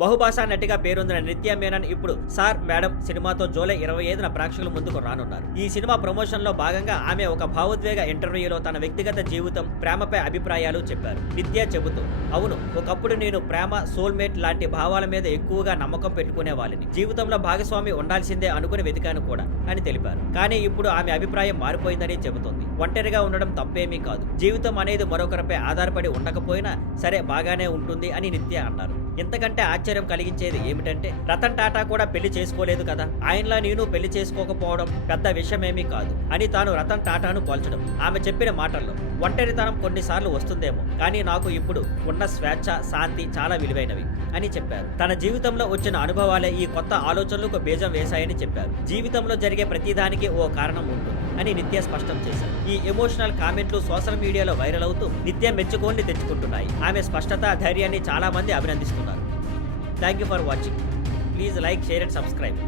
బహుభాషా నటిగా పేరొందిన నిత్య మేనన్ ఇప్పుడు సార్ మేడం సినిమాతో జూలై 25న ప్రేక్షకుల ముందుకు రానున్నారు. ఈ సినిమా ప్రమోషన్ లో భాగంగా ఆమె ఒక భావోద్వేగ ఇంటర్వ్యూలో తన వ్యక్తిగత జీవితం, ప్రేమపై అభిప్రాయాలు చెప్పారు. నిత్య చెబుతూ, అవును, ఒకప్పుడు నేను ప్రేమ, సోల్మేట్ లాంటి భావాల మీద ఎక్కువగా నమ్మకం పెట్టుకునే వాళ్ళని. జీవితంలో భాగస్వామి ఉండాల్సిందే అనుకుని వెతికాను కూడా అని తెలిపారు. కానీ ఇప్పుడు ఆమె అభిప్రాయం మారిపోయిందని చెబుతోంది. ఒంటరిగా ఉండడం తప్పేమీ కాదు. జీవితం అనేది మరొకరిపై ఆధారపడి ఉండకపోయినా సరే బాగానే ఉంటుంది అని నిత్య అన్నారు. ఇంతకంటే ఆశ్చర్యం కలిగించేది ఏమిటంటే రతన్ టాటా కూడా పెళ్లి చేసుకోలేదు కదా, ఆయనలా నేను పెళ్లి చేసుకోకపోవడం పెద్ద విషయమేమీ కాదు అని తాను రతన్ టాటాను పోల్చడం. ఆమె చెప్పిన మాటల్లో ఒంటరితనం కొన్నిసార్లు వస్తుందేమో, కానీ నాకు ఇప్పుడు ఉన్న స్వేచ్ఛ, శాంతి చాలా విలువైనవి అని చెప్పారు. తన జీవితంలో వచ్చిన అనుభవాలే ఈ కొత్త ఆలోచనలకు బీజం వేశాయని చెప్పారు. జీవితంలో జరిగే ప్రతిదానికి ఓ కారణం ఉంటుంది అని నిత్య స్పష్టం చేశారు. ఈ ఎమోషనల్ కామెంట్లు సోషల్ మీడియాలో వైరల్ అవుతూ నిత్య మెచ్చుకోల్ని తెచ్చుకుంటున్నాయి. ఆమె స్పష్టత, ధైర్యాన్ని చాలా మంది అభినందిస్తున్నారు. Thank you for watching. Please like, share and subscribe.